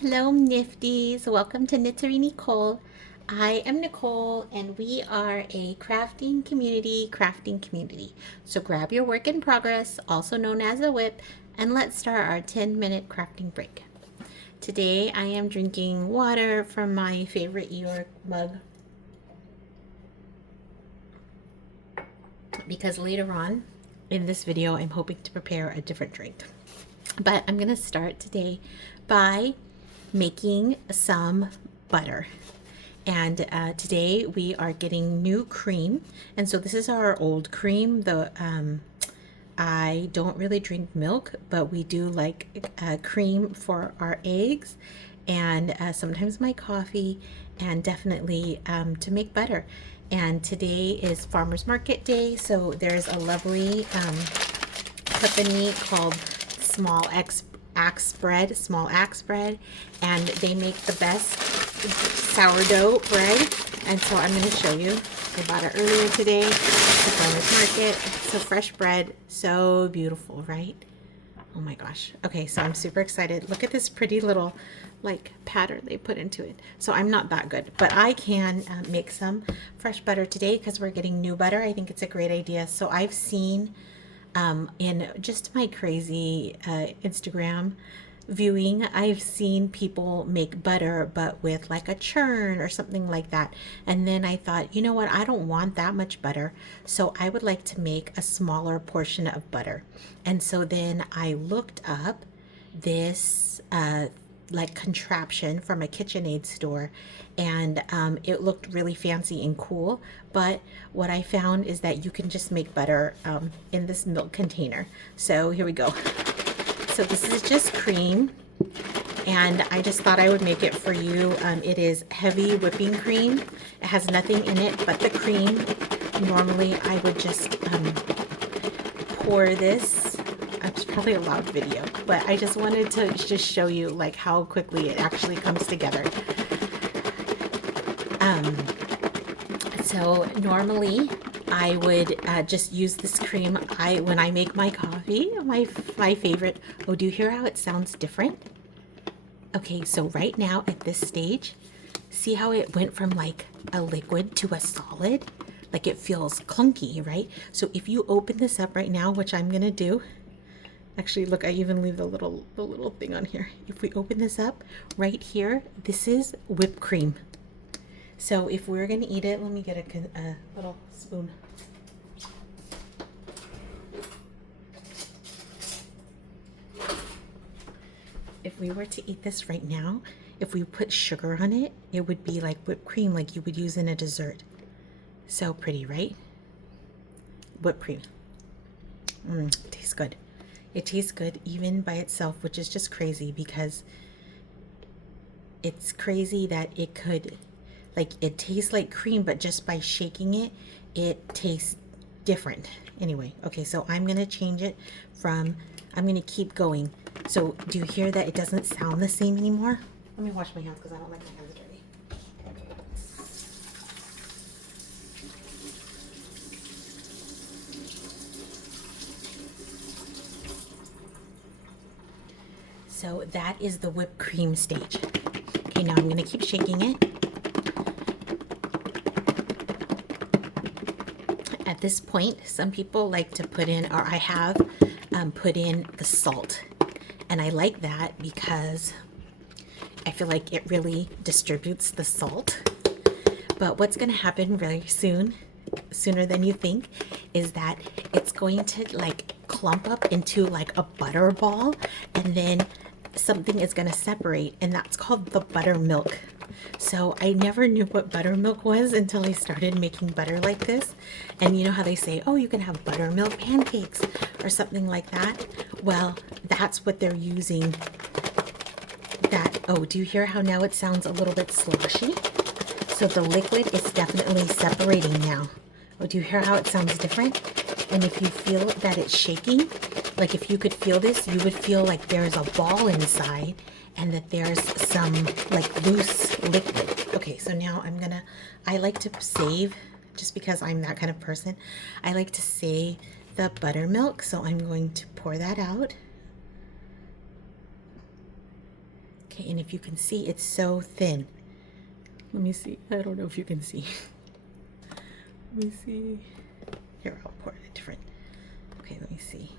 Hello, Nifties. Welcome to Knittery Nicole. I am Nicole, and we are a crafting community. So grab your work in progress, also known as a whip, and let's start our 10-minute crafting break. Today, I am drinking water from my favorite York mug because later on in this video, I'm hoping to prepare a different drink. But I'm going to start today by making some butter. And today we are getting new cream. And so this is our old cream. I don't really drink milk, but we do like cream for our eggs and sometimes my coffee, and definitely to make butter. And today is Farmers Market Day, so there's a lovely company called Small Axe Bread, and they make the best sourdough bread. And so I'm going to show you. I bought it earlier today at the farmer's market. So fresh bread, so beautiful, right? Oh my gosh. Okay, so I'm super excited. Look at this pretty little like pattern they put into it. So I'm not that good, but I can make some fresh butter today because we're getting new butter. I think it's a great idea. So I've seen in just my crazy Instagram viewing, I've seen people make butter but with like a churn or something like that. And then I thought, you know what, I don't want that much butter, so I would like to make a smaller portion of butter. And so then I looked up this like contraption from a KitchenAid store, and it looked really fancy and cool. But what I found is that you can just make butter in this milk container. So here we go. So this is just cream, and I just thought I would make it for you. It is heavy whipping cream. It has nothing in it but the cream. Normally I would just pour this. It's probably a loud video, but I just wanted to just show you like how quickly it actually comes together. So normally I would just use this cream. When I make my coffee, my favorite. Oh, do you hear how it sounds different? Okay, so right now at this stage, see how it went from like a liquid to a solid? Like it feels clunky, right? So if you open this up right now, which I'm gonna do. Actually, look, I even leave the little thing on here. If we open this up right here, this is whipped cream. So if we're gonna eat it, let me get a little spoon. If we were to eat this right now, if we put sugar on it, it would be like whipped cream, like you would use in a dessert. So pretty, right? Whipped cream. Tastes good. It tastes good even by itself, which is just crazy because it's crazy that it could, like, it tastes like cream, but just by shaking it, it tastes different. Anyway, okay, so I'm going to change it from, I'm going to keep going. So do you hear that it doesn't sound the same anymore? Let me wash my hands because I don't like my hands dirty. So that is the whipped cream stage. Okay, now I'm going to keep shaking it. At this point, some people like to put in, or I have put in the salt. And I like that because I feel like it really distributes the salt. But what's going to happen very soon, sooner than you think, is that it's going to like clump up into like a butter ball, and then something is going to separate, and that's called the buttermilk. So I never knew what buttermilk was until I started making butter like this. And you know how they say, oh, you can have buttermilk pancakes or something like that? Well, that's what they're using. Oh, do you hear how now it sounds a little bit sloshy? So the liquid is definitely separating now. Oh, do you hear how it sounds different? And if you feel that it's shaking, like if you could feel this, you would feel like there's a ball inside and that there's some like loose liquid. Okay, so now I like to save, just because I'm that kind of person, I like to save the buttermilk. So I'm going to pour that out. Okay, and if you can see, it's so thin. Let me see. I don't know if you can see. Let me see. Here, I'll pour it different. Okay, let me see.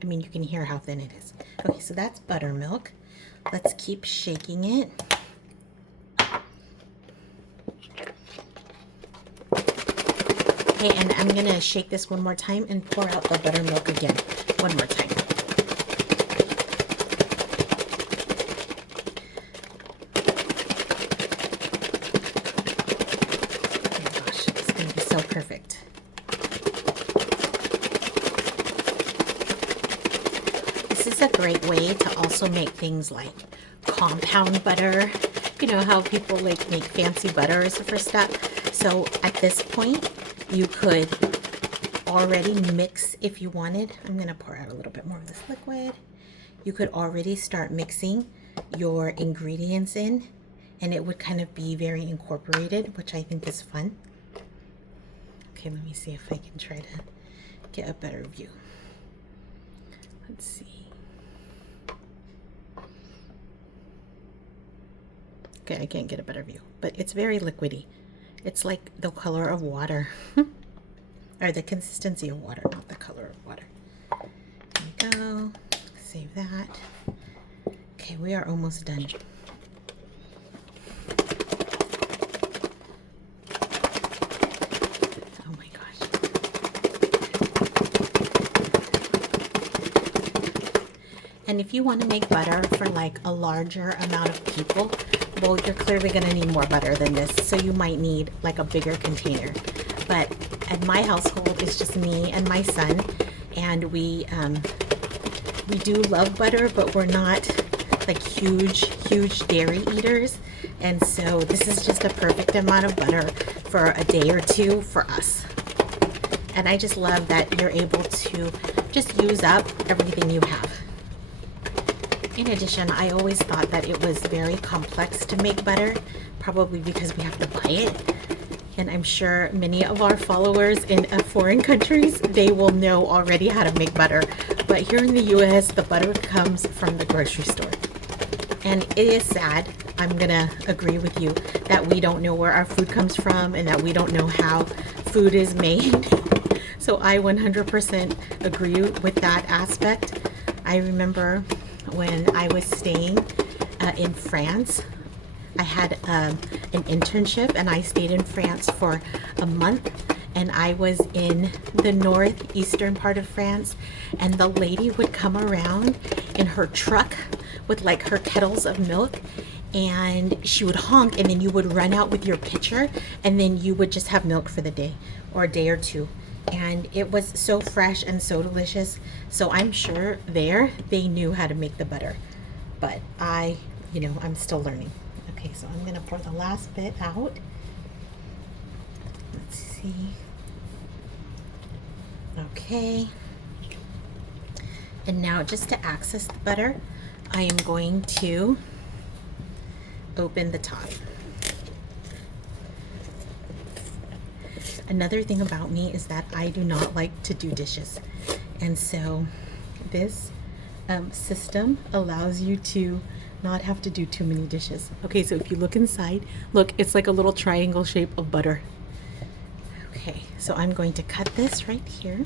I mean, you can hear how thin it is. Okay, so that's buttermilk. Let's keep shaking it. Okay, and I'm gonna shake this one more time and pour out the buttermilk again. One more time. Oh my gosh, it's gonna be so perfect. This is a great way to also make things like compound butter. You know how people like make fancy butters for stuff. So at this point, you could already mix if you wanted. I'm gonna pour out a little bit more of this liquid. You could already start mixing your ingredients in, and it would kind of be very incorporated, which I think is fun. Okay, let me see if I can try to get a better view. Let's see. Okay, I can't get a better view, but it's very liquidy. It's like the color of water, or the consistency of water, not the color of water. There we go. Save that. Okay, we are almost done. Oh my gosh. And if you want to make butter for like a larger amount of people, well, you're clearly going to need more butter than this, so you might need like a bigger container. But at my household, it's just me and my son, and we do love butter, but we're not like huge dairy eaters, and so this is just a perfect amount of butter for a day or two for us. And I just love that you're able to just use up everything you have. In addition, I always thought that it was very complex to make butter, probably because we have to buy it. And I'm sure many of our followers in foreign countries, they will know already how to make butter. But here in the US, the butter comes from the grocery store. And it is sad, I'm gonna agree with you, that we don't know where our food comes from and that we don't know how food is made. So I 100% agree with that aspect. I remember when I was staying in France, I had an internship, and I stayed in France for a month, and I was in the northeastern part of France, and the lady would come around in her truck with like her kettles of milk, and she would honk, and then you would run out with your pitcher, and then you would just have milk for the day or a day or two. And it was so fresh and so delicious. So I'm sure they knew how to make the butter, but I'm still learning. Okay, so I'm gonna pour the last bit out. Let's see. Okay. And now, just to access the butter, I am going to open the top. Another thing about me is that I do not like to do dishes. And so this system allows you to not have to do too many dishes. Okay, so if you look inside, look, it's like a little triangle shape of butter. Okay, so I'm going to cut this right here.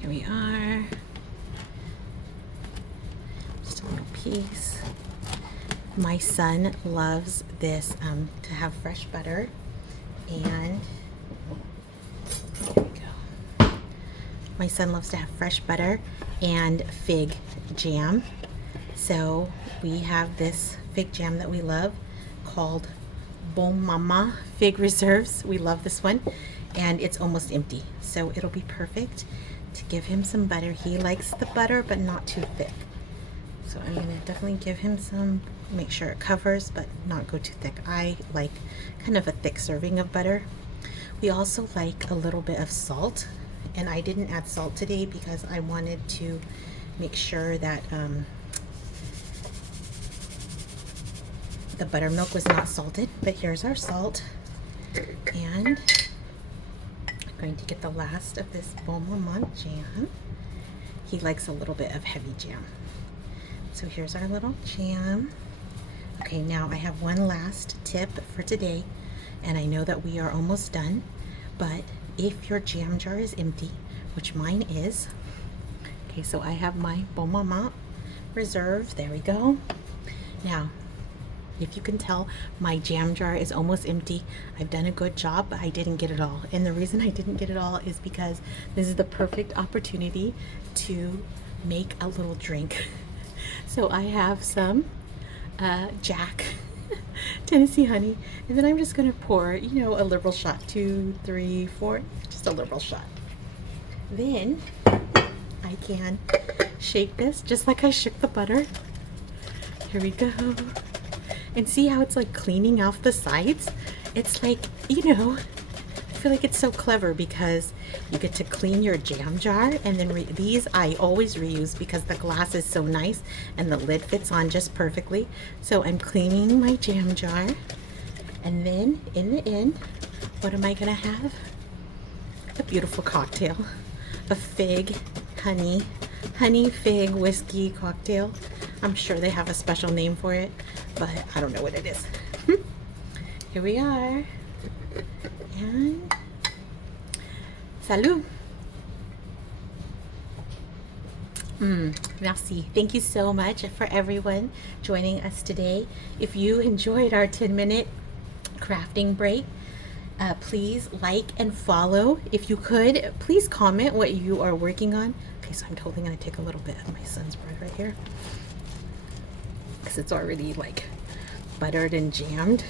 Here we are. Just a little piece. My son loves this to have fresh butter, and there we go. My son loves to have fresh butter and fig jam. So we have this fig jam that we love called Bon Mama Fig Reserves. We love this one, and it's almost empty, so it'll be perfect to give him some butter. He likes the butter, but not too thick. So I'm gonna definitely give him some, make sure it covers, but not go too thick. I like kind of a thick serving of butter. We also like a little bit of salt and I didn't add salt today because I wanted to make sure that the buttermilk was not salted. But here's our salt, and I'm going to get the last of this Bon Moment jam. He likes a little bit of heavy jam. So here's our little jam. Okay, now I have one last tip for today, and I know that we are almost done, but if your jam jar is empty, which mine is, okay, so I have my Bon Moment Reserve, there we go. Now, if you can tell, my jam jar is almost empty. I've done a good job, but I didn't get it all. And the reason I didn't get it all is because this is the perfect opportunity to make a little drink. So I have some Jack Tennessee honey, and then I'm just gonna pour, you know, a liberal shot, 2, 3, 4, just a liberal shot. Then I can shake this just like I shook the butter. Here we go. And see how it's like cleaning off the sides? It's like, you know, I feel like it's so clever because you get to clean your jam jar, and then these I always reuse because the glass is so nice and the lid fits on just perfectly. So I'm cleaning my jam jar, and then in the end, what am I gonna have? A beautiful cocktail. A fig, honey fig whiskey cocktail. I'm sure they have a special name for it, but I don't know what it is. Here we are. And salut. Merci. Thank you so much for everyone joining us today. If you enjoyed our 10-minute crafting break, please like and follow. If you could, please comment what you are working on. Okay, so I'm totally gonna take a little bit of my son's bread right here because it's already like buttered and jammed.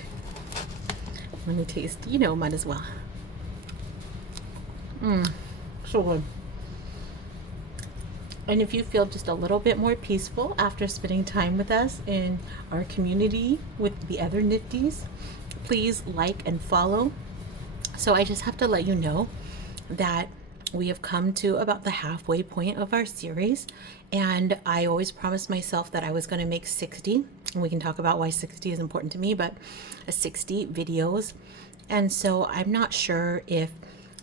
Let me taste. You know, might as well. So good. And if you feel just a little bit more peaceful after spending time with us in our community with the other Nifties, please like and follow. So I just have to let you know that we have come to about the halfway point of our series, and I always promised myself that I was going to make 60, and we can talk about why 60 is important to me, but 60 videos. And so I'm not sure if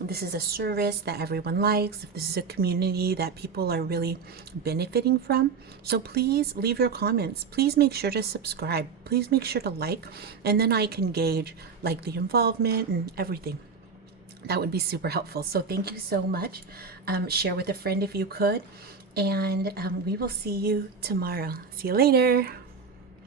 this is a service that everyone likes, if this is a community that people are really benefiting from. So please leave your comments. Please make sure to subscribe. Please make sure to like, and then I can gauge like the involvement and everything. That would be super helpful. So thank you so much. Share with a friend if you could, and we will see you tomorrow. See you later.